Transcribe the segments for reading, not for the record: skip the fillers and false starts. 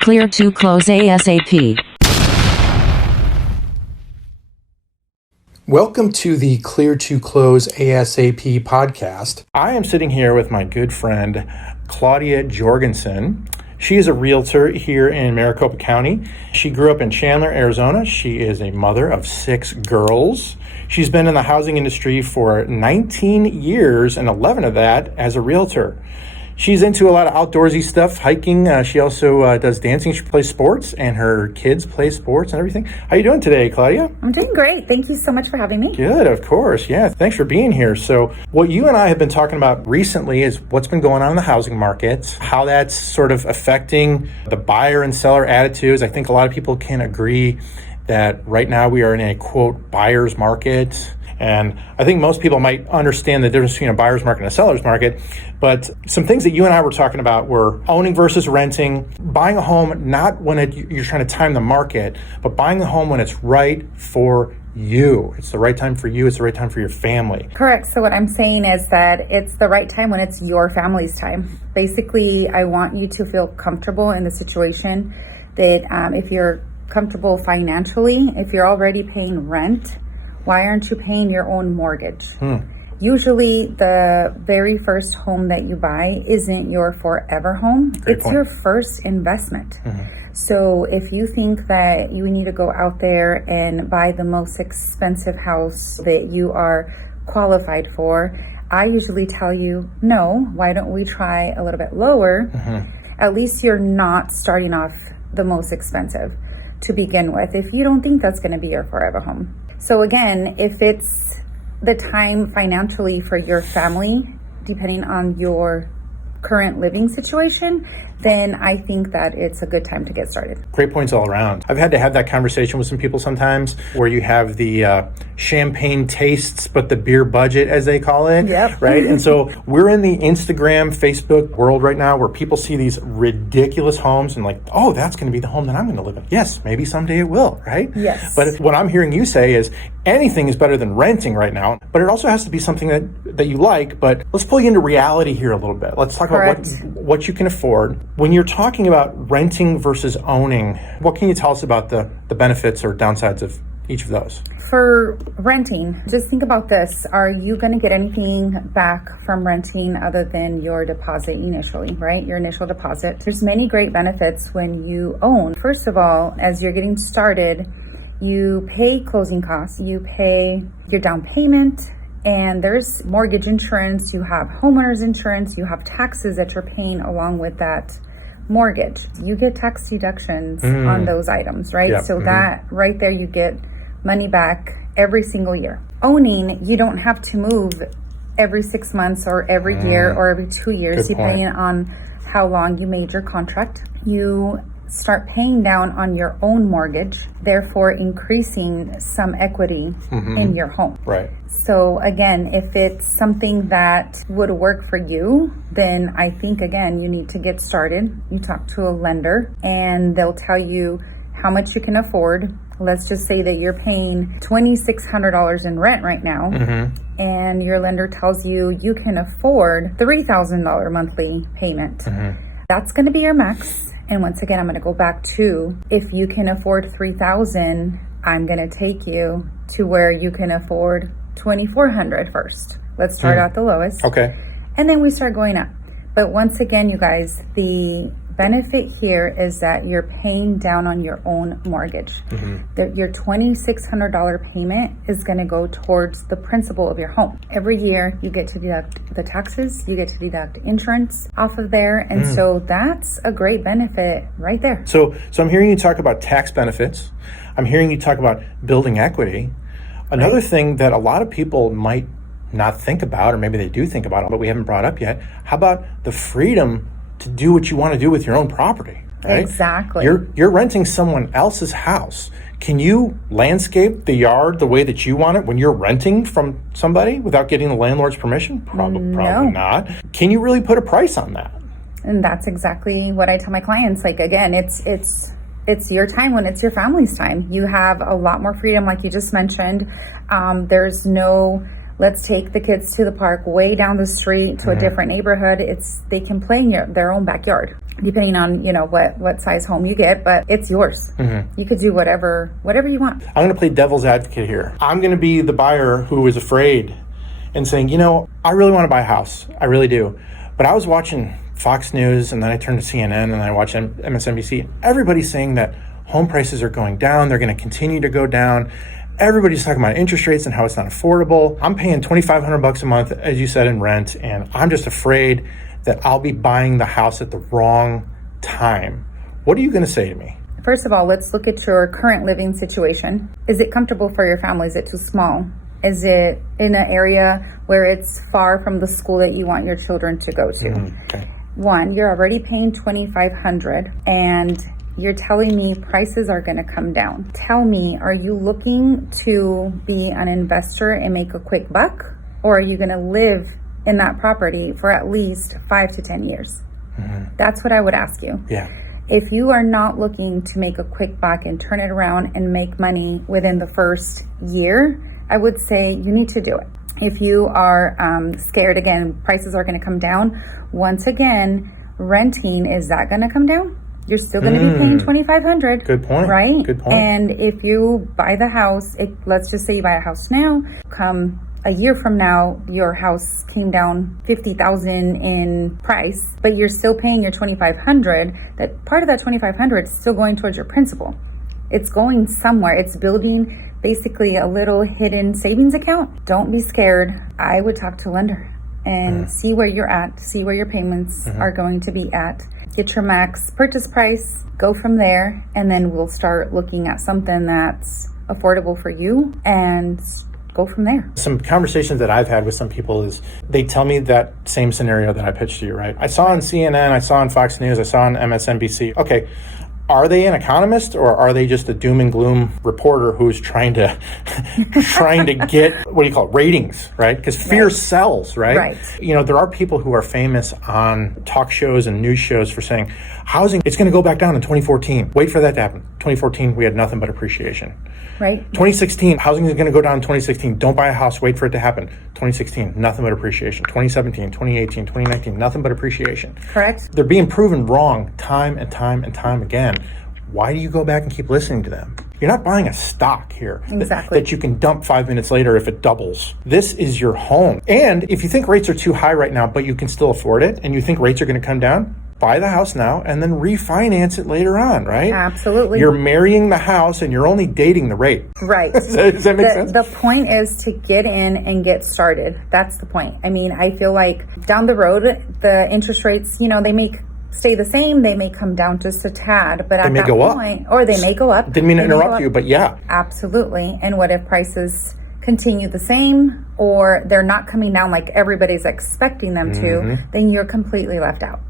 Clear to close ASAP. Welcome to the Clear to Close ASAP podcast. I am sitting here with my good friend, Claudia Jorgensen. She is a realtor here in Maricopa County. She grew up in Chandler, Arizona. She is a mother of 6 girls. She's been in the housing industry for 19 years, and 11 of that as a realtor. She's into a lot of outdoorsy stuff, hiking. She also does dancing. She plays sports, and her kids play sports and everything. How you doing today, Claudia? I'm doing great. Thank you so much for having me. Good, of course. Yeah, thanks for being here. So what you and I have been talking about recently is what's been going on in the housing market, how that's sort of affecting the buyer and seller attitudes. I think a lot of people can agree that right now we are in a, quote, buyer's market. And I think most people might understand the difference between a buyer's market and a seller's market. But some things that you and I were talking about were owning versus renting, buying a home not when you're trying to time the market, but buying a home when it's right for you. It's the right time for you. It's the right time for your family. Correct. So what I'm saying is that it's the right time when it's your family's time. Basically, I want you to feel comfortable in the situation that if you're comfortable financially, if you're already paying rent, why aren't you paying your own mortgage? Usually the very first home that you buy isn't your forever home. It's your first investment. So if you think that you need to go out there and buy the most expensive house that you are qualified for, I usually tell you, no, why don't we try a little bit lower? At least you're not starting off the most expensive to begin with, if you don't think that's going to be your forever home. So again, if it's the time financially for your family, depending on your current living situation, then I think that it's a good time to get started. Great points all around. I've had to have that conversation with some people sometimes where you have the champagne tastes, but the beer budget, as they call it. Yep. Right? And so we're in the Instagram, Facebook world right now where people see these ridiculous homes and like, oh, that's going to be the home that I'm going to live in. Yes, maybe someday it will, right? Yes. But what I'm hearing you say is anything is better than renting right now, but it also has to be something that you like. But let's pull you into reality here a little bit. Let's talk about what you can afford. When you're talking about renting versus owning, what can you tell us about the benefits or downsides of each of those? For renting, just think about this. Are you going to get anything back from renting other than your deposit initially, right? Your initial deposit. There's many great benefits when you own. First of all, as you're getting started, you pay closing costs, you pay your down payment, and there's mortgage insurance, you have homeowners insurance, you have taxes that you're paying along with that mortgage. You get tax deductions on those items, right? Yep. So that right there, you get money back every single year. Owning, you don't have to move every 6 months or every year or every 2 years, depending on how long you made your contract. You start paying down on your own mortgage, therefore increasing some equity in your home. Right. So again, if it's something that would work for you, then I think, again, you need to get started. You talk to a lender and they'll tell you how much you can afford. Let's just say that you're paying $2,600 in rent right now, and your lender tells you you can afford $3,000 monthly payment. That's going to be your max. And once again, I'm going to go back to, if you can afford $3,000, I'm going to take you to where you can afford $2,400 first. Let's start out the lowest. Okay. And then we start going up. But once again, you guys, the benefit here is that you're paying down on your own mortgage. Your $2,600 payment is going to go towards the principal of your home. Every year you get to deduct the taxes, you get to deduct insurance off of there, and so that's a great benefit right there. So I'm hearing you talk about tax benefits. I'm hearing you talk about building equity. Another thing that a lot of people might not think about, or maybe they do think about it, but we haven't brought up yet, how about the freedom to do what you want to do with your own property, right? Exactly. You're renting someone else's house. Can you landscape the yard the way that you want it when you're renting from somebody without getting the landlord's permission? Probably not. Can you really put a price on that? And that's exactly what I tell my clients. Like, again, it's your time when it's your family's time. You have a lot more freedom, like you just mentioned. There's no, let's take the kids to the park way down the street to a different neighborhood. They can play in their own backyard. depending on, what size home you get, but it's yours. You could do whatever you want. I'm going to play devil's advocate here. I'm going to be the buyer who is afraid and saying, I really want to buy a house. I really do. But I was watching Fox News, and then I turned to CNN, and I watched MSNBC. Everybody's saying that home prices are going down. They're going to continue to go down. Everybody's talking about interest rates and how it's not affordable. I'm paying $2,500 a month, as you said, in rent, and I'm just afraid that I'll be buying the house at the wrong time. What are you going to say to me? First of all, let's look at your current living situation. Is it comfortable for your family? Is it too small? Is it in an area where it's far from the school that you want your children to go to? Okay. One, you're already paying $2,500 and you're telling me prices are going to come down. Tell me, are you looking to be an investor and make a quick buck? Or are you going to live in that property for at least 5 to 10 years? That's what I would ask you. Yeah. If you are not looking to make a quick buck and turn it around and make money within the first year, I would say you need to do it. If you are scared, again, prices are going to come down. Once again, renting, is that going to come down? You're still going to be paying $2,500. Good point. Right? Good point. And if you buy the house, let's just say you buy a house now, come a year from now, your house came down $50,000 in price, but you're still paying your $2,500. That part of that $2,500 is still going towards your principal. It's going somewhere. It's building basically a little hidden savings account. Don't be scared. I would talk to a lender and see where you're at, see where your payments are going to be at. Get your max purchase price, go from there, and then we'll start looking at something that's affordable for you and go from there. Some conversations that I've had with some people is they tell me that same scenario that I pitched to you, right? I saw on CNN, I saw on Fox News, I saw on MSNBC. Okay, are they an economist or are they just a doom and gloom reporter who's trying to get, what do you call it, ratings, right? Because fear sells, right? Right. There are people who are famous on talk shows and news shows for saying, housing, it's going to go back down in 2014. Wait for that to happen. 2014, we had nothing but appreciation. Right. 2016, housing is going to go down in 2016. Don't buy a house, wait for it to happen. 2016, nothing but appreciation. 2017, 2018, 2019, nothing but appreciation. Correct. They're being proven wrong time and time and time again. Why do you go back and keep listening to them? You're not buying a stock here that you can dump 5 minutes later if it doubles. This is your home. And if you think rates are too high right now, but you can still afford it, and you think rates are going to come down, buy the house now and then refinance it later on, right? Absolutely. You're marrying the house and you're only dating the rate. Right. Does that make sense? The point is to get in and get started. That's the point. I mean, I feel like down the road, the interest rates, they may stay the same. They may come down just a tad, but at that point, or they may go up. Didn't mean to interrupt you, but yeah. Absolutely. And what if prices continue the same or they're not coming down like everybody's expecting them to, then you're completely left out.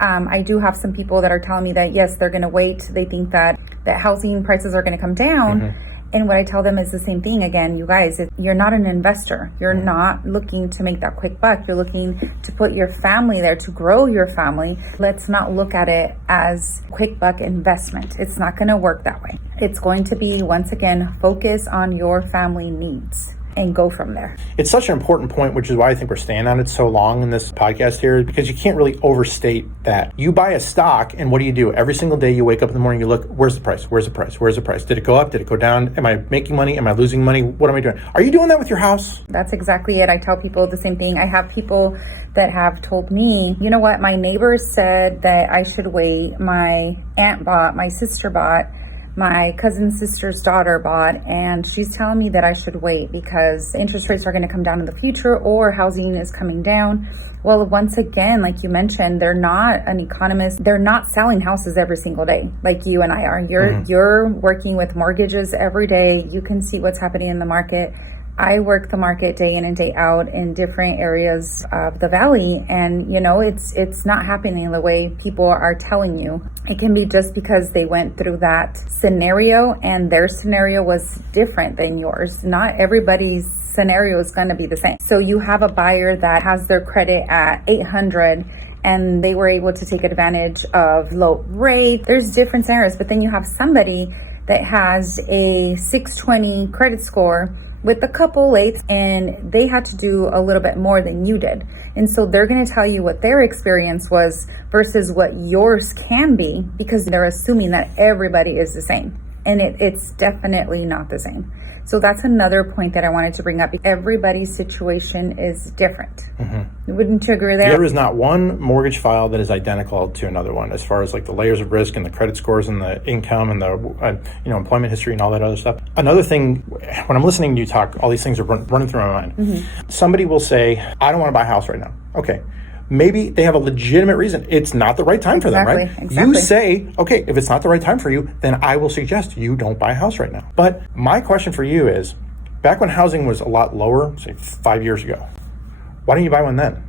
I do have some people that are telling me that, yes, they're going to wait. They think that housing prices are going to come down. And what I tell them is the same thing. Again, you guys, you're not an investor. You're not looking to make that quick buck. You're looking to put your family there, to grow your family. Let's not look at it as quick buck investment. It's not going to work that way. It's going to be, once again, focus on your family needs and go from there. It's such an important point, which is why I think we're staying on it so long in this podcast here, because you can't really overstate that. You buy a stock, and what do? Every single day you wake up in the morning, you look, where's the price? Where's the price? Where's the price? Did it go up? Did it go down? Am I making money? Am I losing money? What am I doing? Are you doing that with your house? That's exactly it. I tell people the same thing. I have people that have told me, you know what, my neighbors said that I should wait. My aunt bought, my sister bought, my cousin's sister's daughter bought, and she's telling me that I should wait because interest rates are going to come down in the future or housing is coming down. Well, once again, like you mentioned, they're not an economist. They're not selling houses every single day like you and I are. You're working with mortgages every day. You can see what's happening in the market. I work the market day in and day out in different areas of the valley, and it's not happening the way people are telling you. It can be just because they went through that scenario and their scenario was different than yours. Not everybody's scenario is going to be the same. So you have a buyer that has their credit at 800 and they were able to take advantage of low rate. There's different scenarios, but then you have somebody that has a 620 credit score with the couple late and they had to do a little bit more than you did. And so they're going to tell you what their experience was versus what yours can be, because they're assuming that everybody is the same. And it's definitely not the same. So that's another point that I wanted to bring up. Everybody's situation is different. Wouldn't you agree there? There is not one mortgage file that is identical to another one as far as like the layers of risk and the credit scores and the income and the employment history and all that other stuff. Another thing, when I'm listening to you talk, all these things are running through my mind. Somebody will say, I don't want to buy a house right now. Okay. Maybe they have a legitimate reason. It's not the right time for them, right? Exactly. You say, okay, if it's not the right time for you, then I will suggest you don't buy a house right now. But my question for you is, back when housing was a lot lower, say 5 years ago, why didn't you buy one then?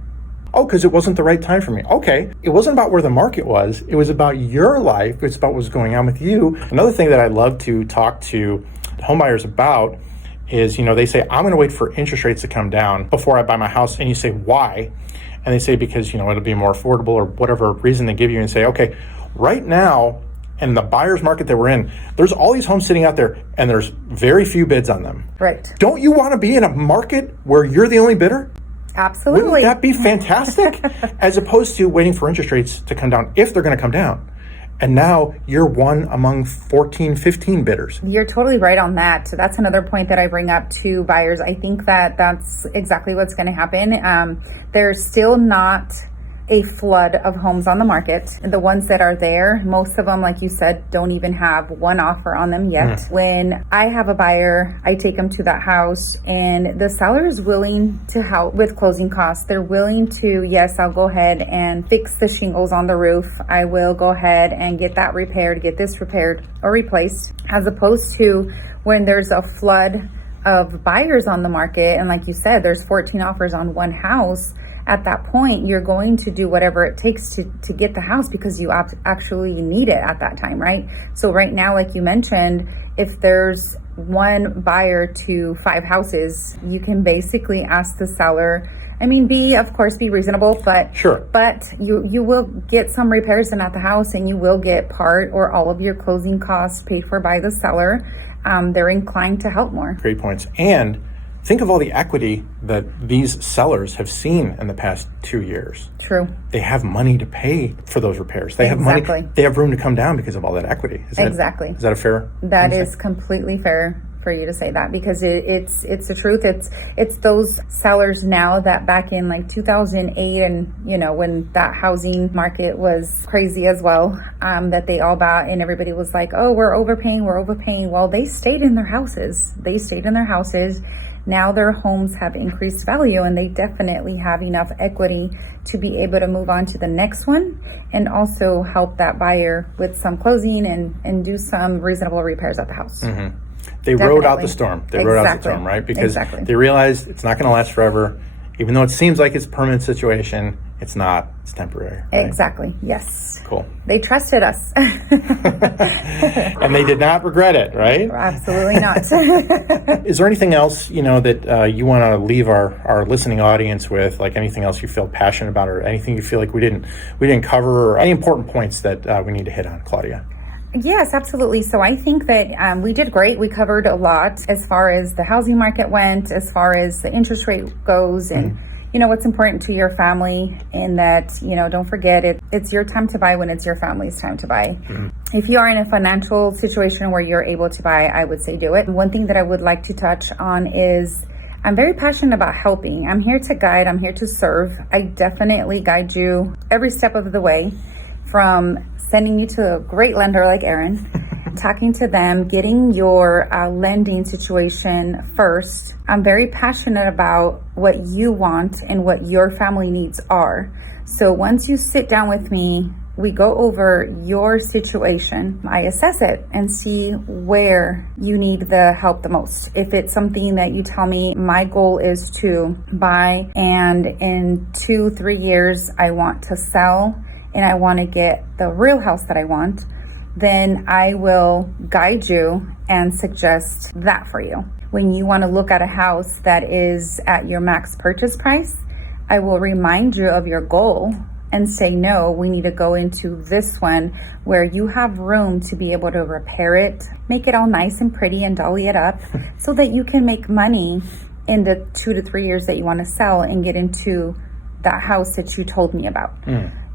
Oh, because it wasn't the right time for me. Okay, it wasn't about where the market was. It was about your life. It's about what's going on with you. Another thing that I love to talk to homebuyers about is, they say, I'm going to wait for interest rates to come down before I buy my house. And you say, why? And they say, because, it'll be more affordable or whatever reason they give you, and say, okay, right now in the buyer's market that we're in, there's all these homes sitting out there and there's very few bids on them. Right. Don't you want to be in a market where you're the only bidder? Absolutely. Wouldn't that be fantastic? As opposed to waiting for interest rates to come down, if they're going to come down. And now you're one among 14, 15 bidders. You're totally right on that. So that's another point that I bring up to buyers. I think that that's exactly what's going to happen. There's still not a flood of homes on the market. The ones that are there, most of them, like you said, don't even have one offer on them yet. When I have a buyer, I take them to that house and the seller is willing to help with closing costs. They're willing to, yes, I'll go ahead and fix the shingles on the roof. I will go ahead and get that repaired, get this repaired or replaced, as opposed to when there's a flood of buyers on the market. And like you said, there's 14 offers on one house. At that point, you're going to do whatever it takes to get the house because you actually need it at that time, right? So right now, like you mentioned, if there's one buyer to 5 houses, you can basically ask the seller, of course, be reasonable, but sure. But you will get some repairs done at the house and you will get part or all of your closing costs paid for by the seller. They're inclined to help more. Great points. And think of all the equity that these sellers have seen in the past 2 years. True. They have money to pay for those repairs. They have money. They have room to come down because of all that equity. Is that a fair? That is completely fair for you to say that, because it's the truth. It's those sellers now that back in like 2008 and when that housing market was crazy as well, that they all bought and everybody was like, oh, we're overpaying. Well, they stayed in their houses. Now their homes have increased value and they definitely have enough equity to be able to move on to the next one and also help that buyer with some closing and do some reasonable repairs at the house. They rode out the storm. Right? Because they realized it's not going to last forever. Even though it seems like it's a permanent situation, it's not. It's temporary. Right? Exactly. Yes. Cool. They trusted us. And they did not regret it, right? Absolutely not. Is there anything else, that you want to leave our listening audience with, like anything else you feel passionate about or anything you feel like we didn't cover, or any important points that we need to hit on, Claudia? Yes, absolutely. So I think that we did great. We covered a lot as far as the housing market went, as far as the interest rate goes, and what's important to your family, and that, don't forget it's your time to buy when it's your family's time to buy. If you are in a financial situation where you're able to buy, I would say do it. One thing that I would like to touch on is I'm very passionate about helping. I'm here to guide. I'm here to serve. I definitely guide you every step of the way, from sending you to a great lender like Aaron, talking to them, getting your lending situation first. I'm very passionate about what you want and what your family needs are. So once you sit down with me, we go over your situation. I assess it and see where you need the help the most. If it's something that you tell me, my goal is to buy and in 2-3 years I want to sell and I want to get the real house that I want, then I will guide you and suggest that for you. When you want to look at a house that is at your max purchase price, I will remind you of your goal and say, no, we need to go into this one where you have room to be able to repair it, make it all nice and pretty and dolly it up so that you can make money in the 2 to 3 years that you want to sell and get into that house that you told me about.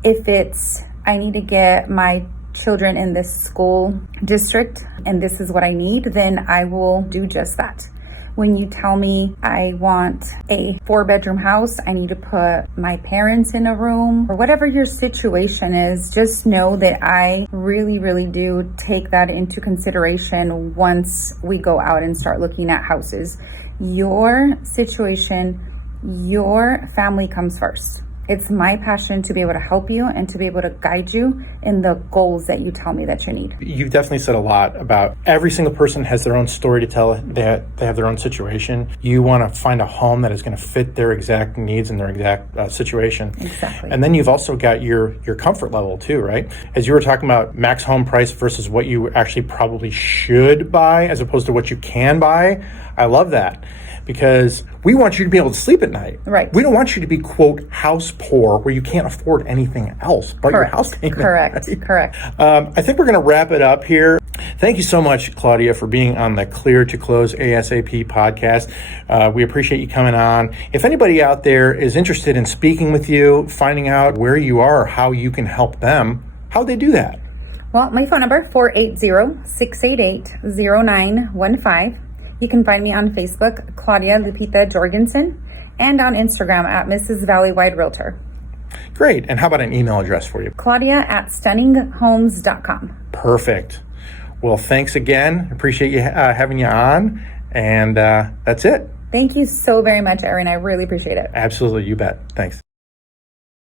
If it's, I need to get my children in this school district and this is what I need, then I will do just that. When you tell me I want a 4-bedroom house, I need to put my parents in a room, or whatever your situation is, just know that I really, really do take that into consideration once we go out and start looking at houses. Your situation, your family comes first. It's my passion to be able to help you and to be able to guide you in the goals that you tell me that you need. You've definitely said a lot about every single person has their own story to tell, that they have their own situation. You want to find a home that is going to fit their exact needs and their exact situation. Exactly. And then you've also got your comfort level too, right? As you were talking about max home price versus what you actually probably should buy as opposed to what you can buy. I love that. Because we want you to be able to sleep at night. Right. We don't want you to be, quote, house poor, where you can't afford anything else but your house payment. Correct. Right? Correct. I think we're going to wrap it up here. Thank you so much, Claudia, for being on the Clear to Close ASAP podcast. We appreciate you coming on. If anybody out there is interested in speaking with you, finding out where you are, how you can help them, how would they do that? Well, my phone number, 480-688-0915. You can find me on Facebook, Claudia Lupita Jorgensen, and on Instagram at Mrs. Valleywide Realtor. Great. And how about an email address for you? Claudia@stunninghomes.com. Perfect. Well, thanks again. Appreciate you having you on. And that's it. Thank you so very much, Erin. I really appreciate it. Absolutely. You bet. Thanks.